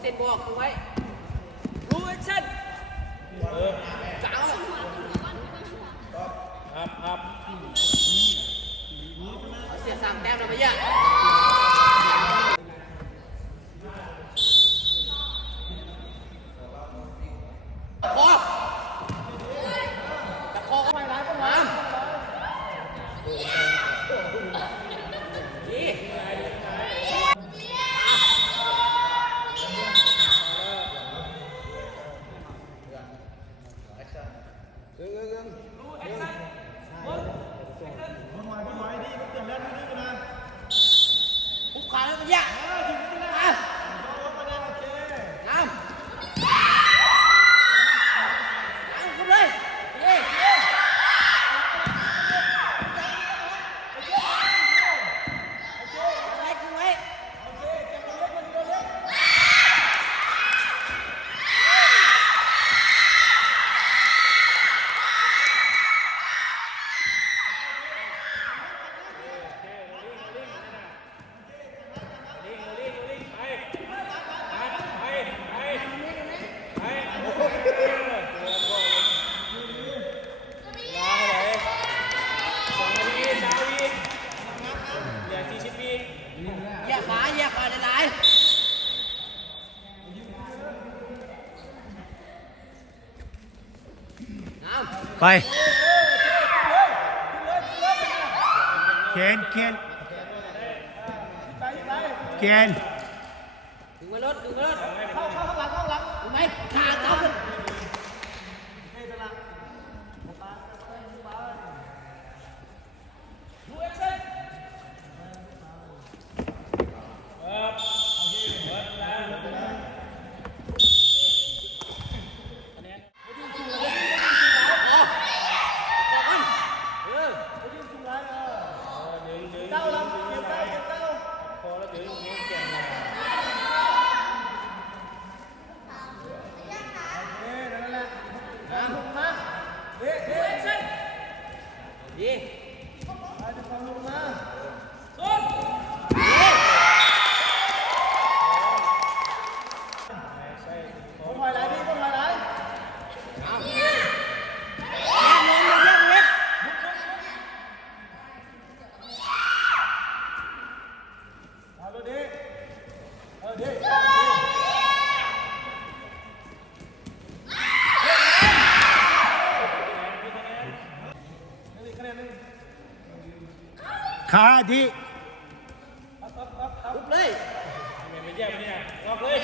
เส้นบอกคือไว้ดูแอคชั่นจ้าครับเสีย3 แต้มแล้วไปย่าพอจะคอเข้าไปร้ายก็มาดีขาแล้วมันยากน้ำขึ้นเลยแยกขาหลายไปเคนถึงมารถเข้าข้างหลังถูกไหมขาเจ้าขึ้นดีขาดีลุกเลยไม่แย่ไปเนี่ยล็อกเลย